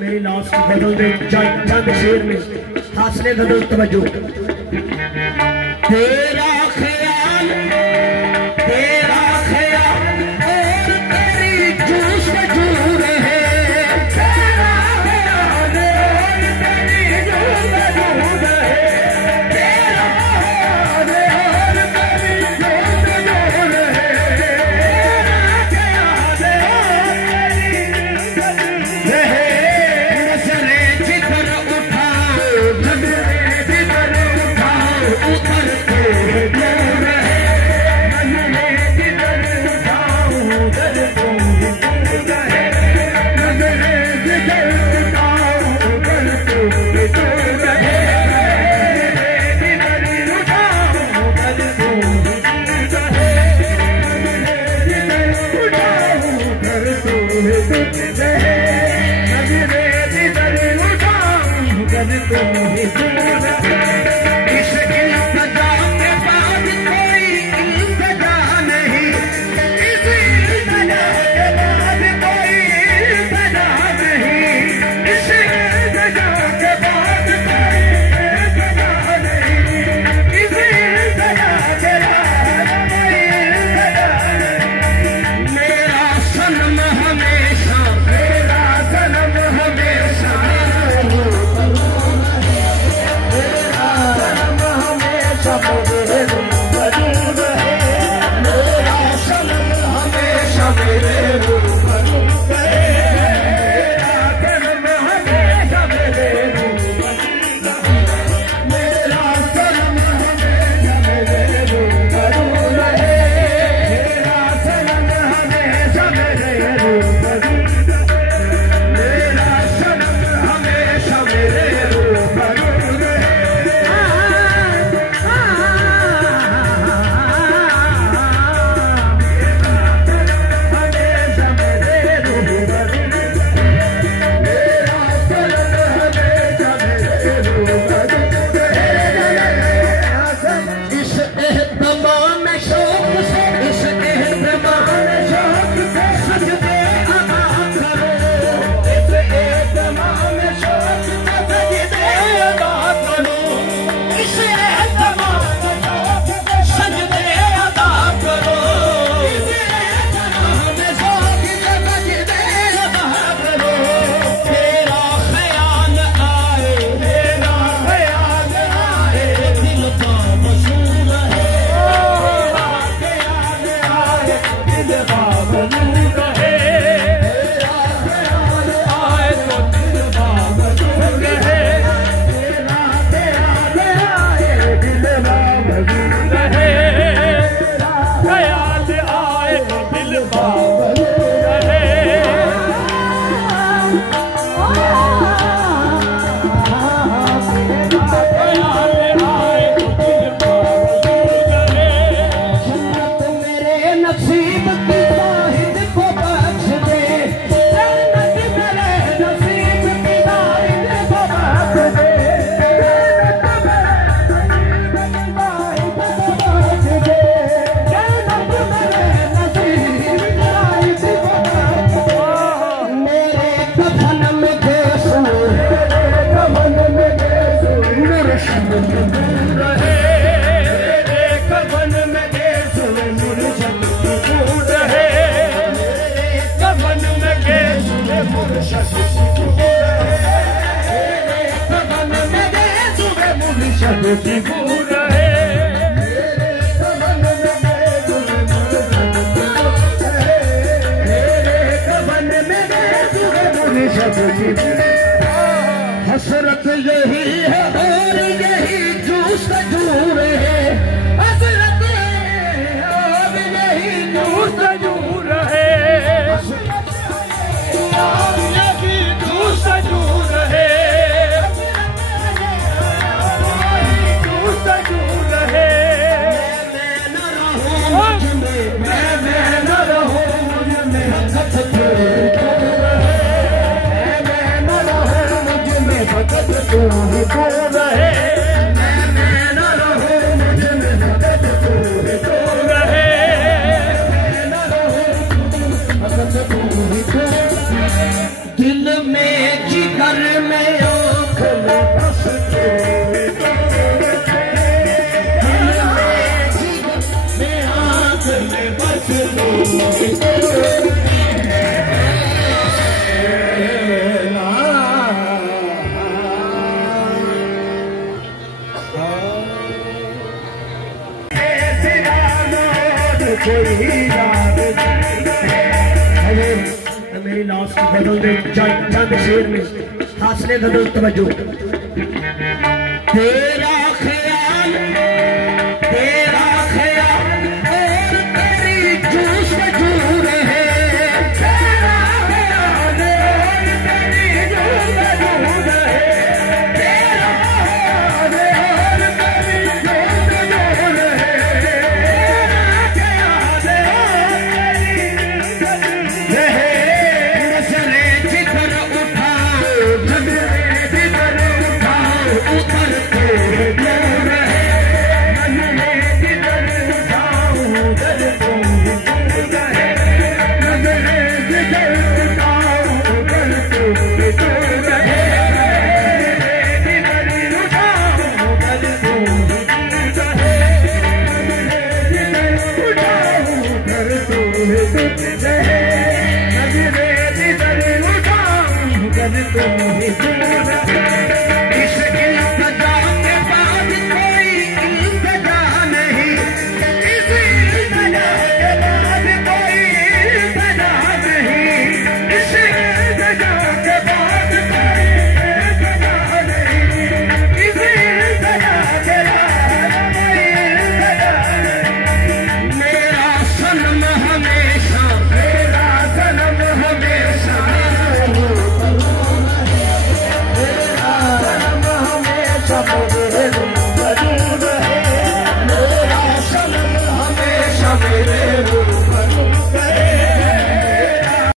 मेरी लास्ट बदल दे चंद शेर में हासने बदल तवज्जो। तेरा ख्याल और तेरी जूस जूर है, तेरा ख्याल और तेरी जूस जूर है, तेरा ख्याल और तेरी जूस जूर है, तेरा ख्याल और तेरी जूस जूर है। हसरत यही है और यही जूस जूर है, हसरत और यही जूस जूर है, और यही जूस जूर है, जूस जूर है। मैं न रहूं मुझ में भगत तू ही दूर है, मैं न रहूं मुझ में भगत तू ही दूर है, मैं न रहूं बस तू मेरी लास्ट बदल दे चंद शेर में हासले बदल तवज्जो तेरा ख्याल और तेरी जोश मजूर है तेरा ख्याल और तेरी जोश मजूर है तेरा ख्याल और तेरी जोश मजूर है तेरा ख्याल और Thank you.